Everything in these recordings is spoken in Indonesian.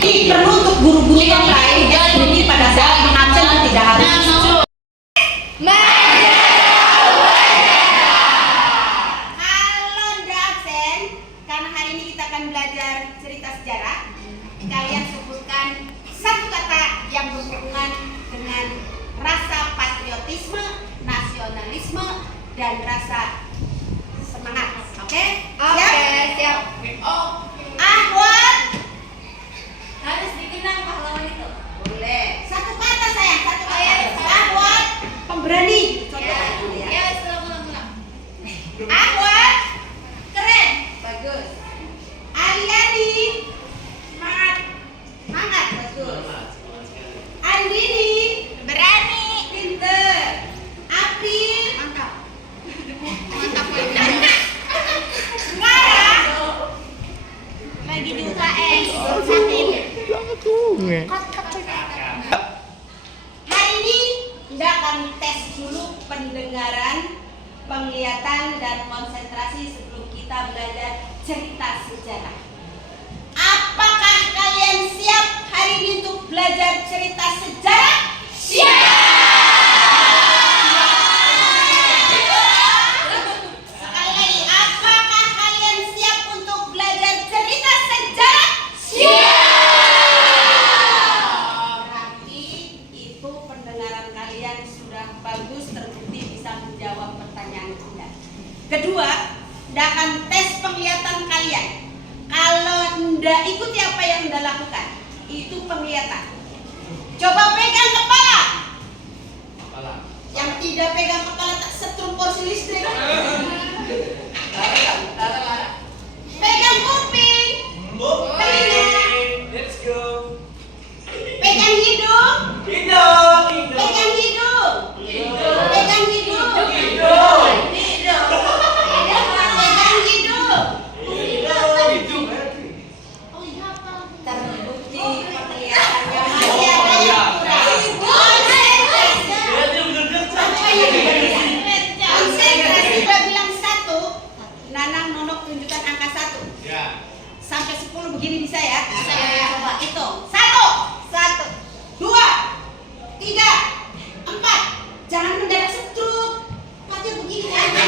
Ini perlu untuk guru-guru yang lain ya, jadi pada saat mengabsen tidak harus. Kalau nggak absen, karena hari ini kita akan belajar cerita sejarah, kalian sebutkan satu kata yang berhubungan dengan rasa patriotisme, nasionalisme, dan rasa semangat. Oke? Siap? Ahwat harus dikenang pahlawan itu. Boleh. Satu kata sayang, satu kata. Ahwat pemberani. Ya, ulang. Ahwat keren. Bagus. Aliani semangat. Bagus. Andini berani. Pinter. April mantap. Lagi di UKS. Hari ini kita akan tes dulu pendengaran, penglihatan, dan konsentrasi sebelum kita belajar cerita sejarah. Apakah kalian siap hari ini untuk belajar cerita sejarah? Siap! Sekali lagi, apakah kalian siap untuk belajar cerita sejarah? Siap! Berarti itu pendengaran kalian sudah bagus, terbukti bisa menjawab pertanyaan Anda. Kedua, Anda akan tes penglihatan kalian. Kalau Anda ikuti apa yang Anda lakukan, itu penglihatan. Coba pegang kepala. Yang tidak pegang kepala tak setrum porsi listrik. Pegang kuping. Telinga. Let's go. Pegang hidung. Pegang hidung. Pegang hidung. Terbukti penglihatannya masih ada yang konsentrasi. Sudah bilang 1, Nanang Nonok tunjukkan angka 1. Ya. Sampai 10 begini bisa ya? Bisa. Coba hitung. 1, 2, 3, 4. Jangan mendadak stroke. Patnya begini aja.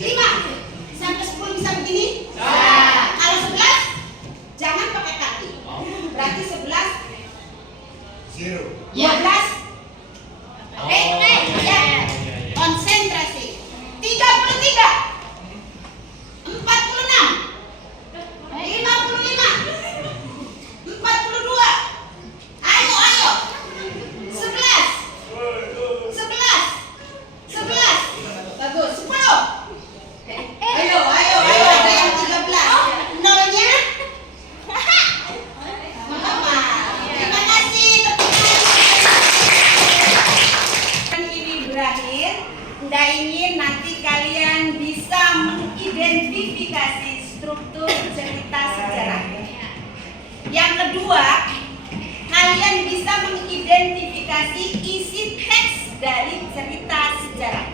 5 sampai 10 bisa begini? Kalau 11 jangan pakai kaki. Berarti 11 12. Ya. Konsentrasi. 33, 46, 55, 42. Ayo. 11. Bagus. 10. Ayo. Ada yang 13. Nolnya? Terima kasih. Dan ini berakhir. Anda ingin nanti kalian bisa mengidentifikasi struktur cerita sejarah. Yang kedua, kalian bisa mengidentifikasi isi teks dari cerita sejarah.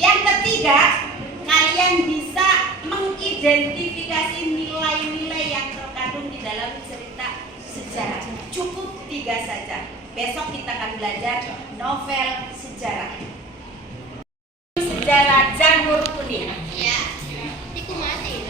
Yang ketiga, kalian bisa mengidentifikasi nilai-nilai yang terkandung di dalam cerita sejarah. Cukup 3 saja. Besok kita akan belajar novel sejarah. Sejarah Janur Kuning. Ya, itu masih.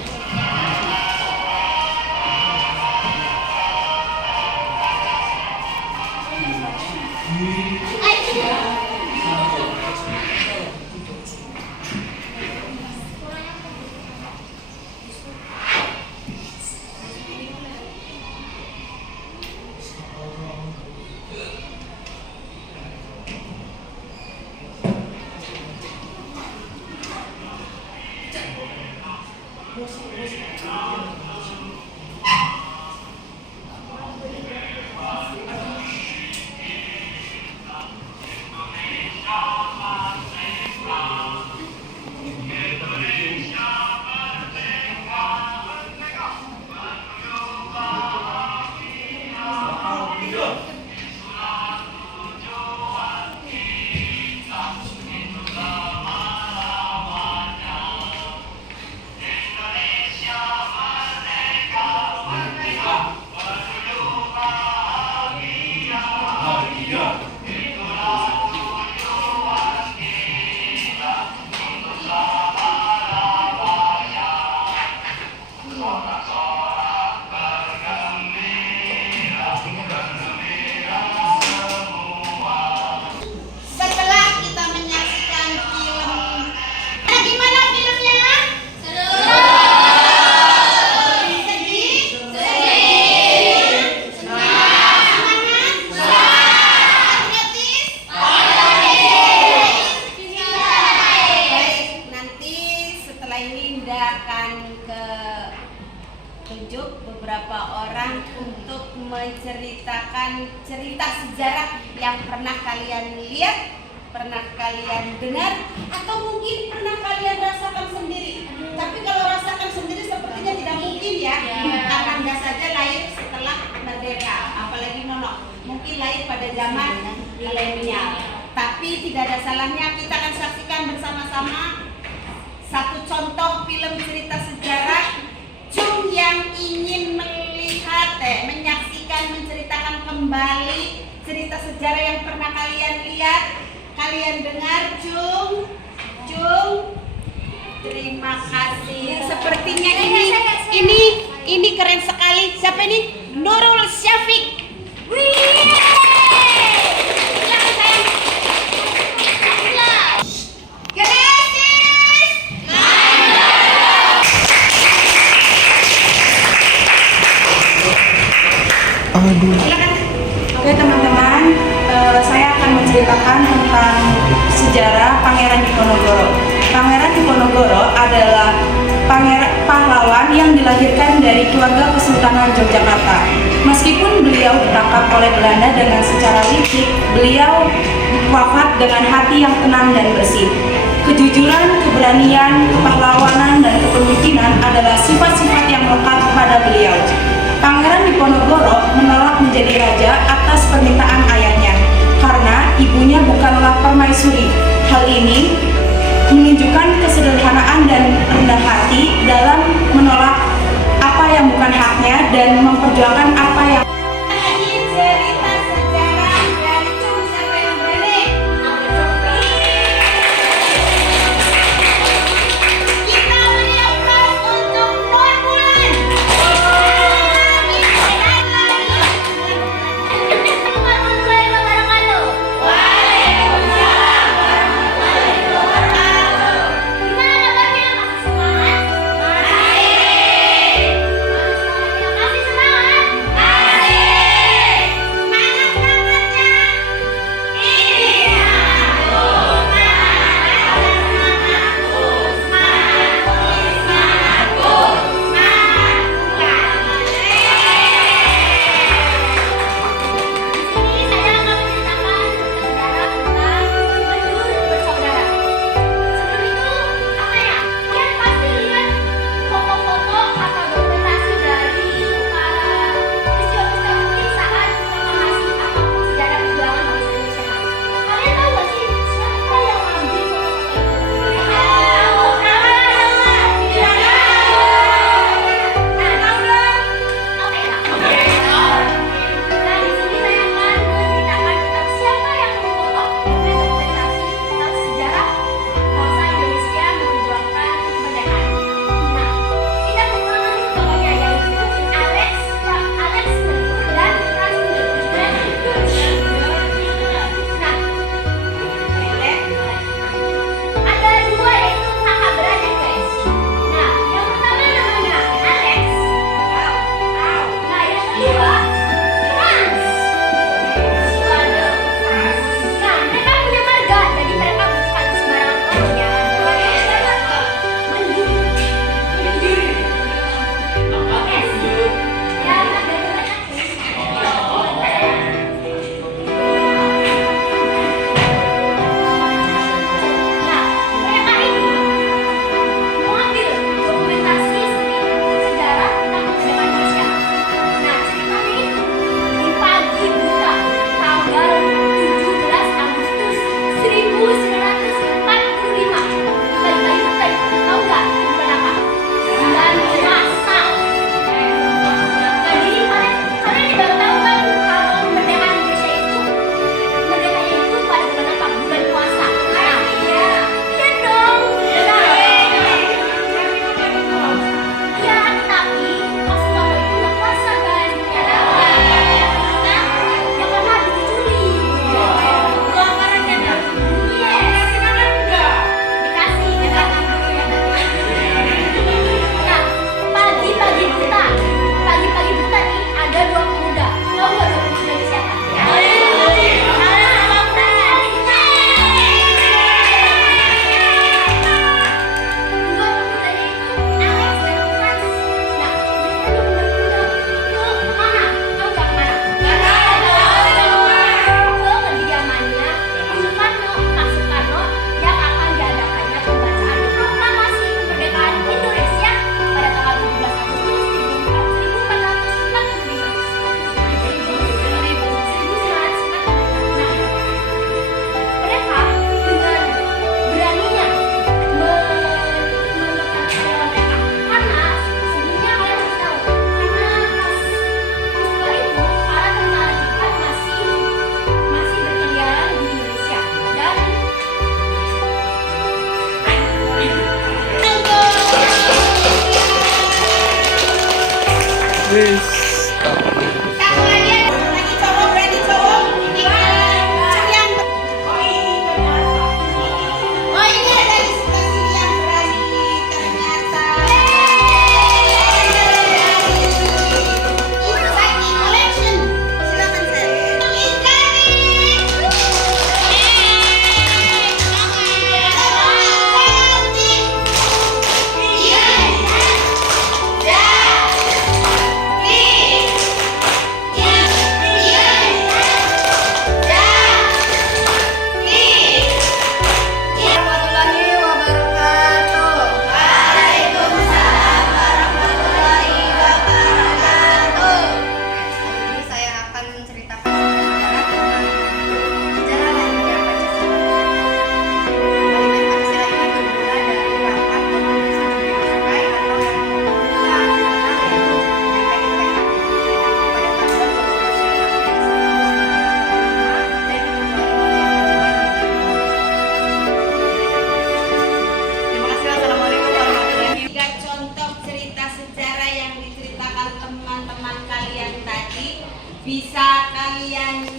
menceritakan cerita sejarah yang pernah kalian lihat, pernah kalian dengar, atau mungkin pernah kalian rasakan sendiri. Tapi kalau rasakan sendiri sepertinya tidak mungkin ya, karena Anda saja lahir setelah merdeka, apalagi Nono mungkin lahir pada zaman milenial. Tapi tidak ada salahnya kita akan saksikan bersama-sama satu contoh film cerita sejarah. Cung yang ingin melihat, menyaksikan, menceritakan kembali cerita sejarah yang pernah kalian lihat, kalian dengar. Cung, terima kasih. Sepertinya ini keren sekali. Siapa ini? Nurul Syafiq. Silakan sayang. Silakan. Oke teman-teman, saya akan menceritakan tentang sejarah Pangeran Diponegoro. Pangeran Diponegoro adalah pahlawan yang dilahirkan dari keluarga Kesultanan Yogyakarta. Meskipun beliau ditangkap oleh Belanda dengan secara licik, beliau wafat dengan hati yang tenang dan bersih. Kejujuran, keberanian, kepahlawanan, dan kepemimpinan adalah sifat-sifat yang melekat pada beliau. Pangeran Diponegoro menolak menjadi raja atas permintaan ayahnya karena ibunya bukanlah permaisuri. Hal ini menunjukkan kesederhanaan dan rendah hati dalam menolak apa yang bukan haknya dan memperjuangkan apa yang Ini cerita sejarah dari Cung. Siapa yang berani? Kita beri aplaus untuk Nur Bulan. Assalamualaikum warahmatullahi wabarakatuh. Waalaikumsalam warahmatullahi wabarakatuh. Gimana kabarnya? Masih semangat? Masih. Masih semangat? bisa kalian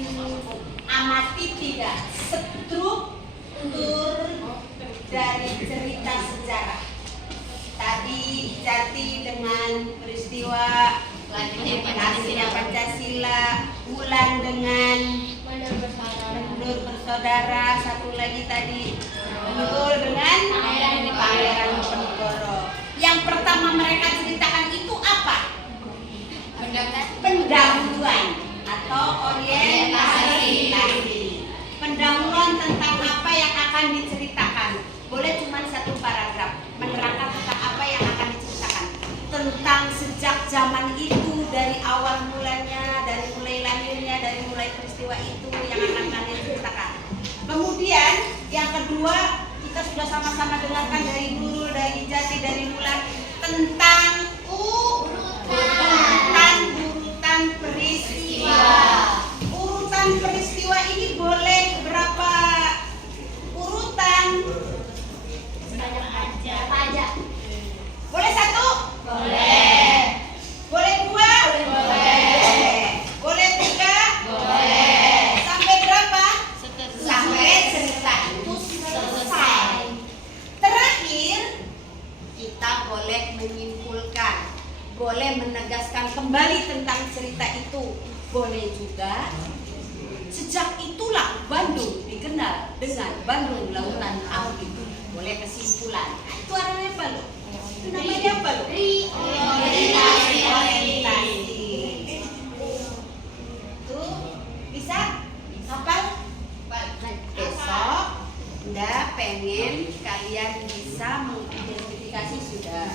amati tidak struktur dari cerita sejarah. Tadi Jati dengan peristiwa lahirnya Pancasila, Wulan dengan Mundur Bersaudara, satu lagi tadi Nurul dengan Pangeran Diponegoro. Yang pertama mereka ceritakan itu apa? Pendahuluan atau orientasi. Pendahuluan tentang apa yang akan diceritakan. Boleh cuma satu paragraf menerangkan tentang apa yang akan diceritakan. Tentang sejak zaman itu, dari awal mulanya, dari mulai lahirnya, dari mulai peristiwa itu yang akan kalian ceritakan. Kemudian yang kedua, kita sudah sama-sama dengarkan dari Nurul, dari Jati, dari Wulan tentang urutan peristiwa. Urutan peristiwa ini boleh berapa urutan? Boleh satu? Boleh. Boleh dua? Boleh. Boleh tiga? Boleh. Sampai berapa? Sampai cerita itu selesai. Terakhir, kita boleh menyimpulkan, boleh menegaskan kembali tentang cerita itu. Boleh juga, sejak itulah Bandung dikenal dengan Bandung Lautan Api. Boleh kesimpulan. Nah, itu arahnya apa lo? Itu namanya apa lo? Orientasi. Itu bisa hafal? Besok Anda pengen kalian bisa mengidentifikasi sudah.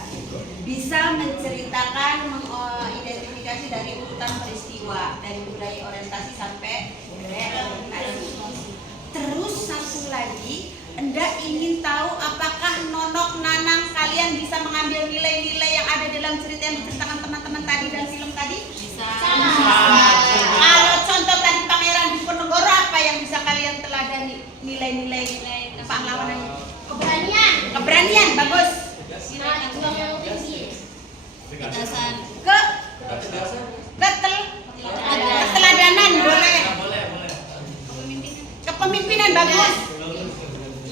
Bisa menceritakan, mengidentifikasi dari urutan peristiwa, dari mulai orientasi sampai realisasi. Terus satu lagi, Anda ingin tahu apakah Nonok Nanang kalian bisa mengambil nilai-nilai yang ada dalam cerita yang diceritakan teman-teman tadi dan film tadi? Bisa. Kalau contoh tadi Pangeran Diponegoro, apa yang bisa kalian teladani? Nilai-nilai pahlawanan. Keberanian, bagus. Keteladanan, boleh. Kepemimpinan, bagus.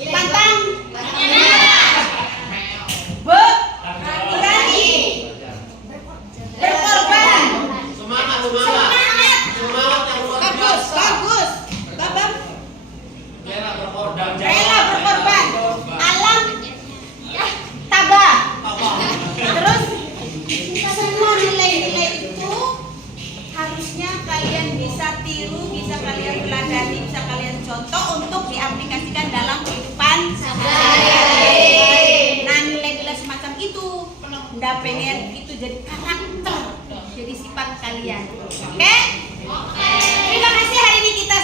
Pantang, berani, berkorban, semangat, bagus, babam, rela berkorban, alam, tabah. Terus semua nilai-nilai itu harusnya kalian bisa tiru, bisa kalian teladani, bisa kalian contoh untuk diaplikasikan dalam kehidupan sehari-hari. Nah, nilai-nilai semacam itu Anda pengen itu jadi karakter, jadi sifat kalian. Oke? Terima kasih, hari ini kita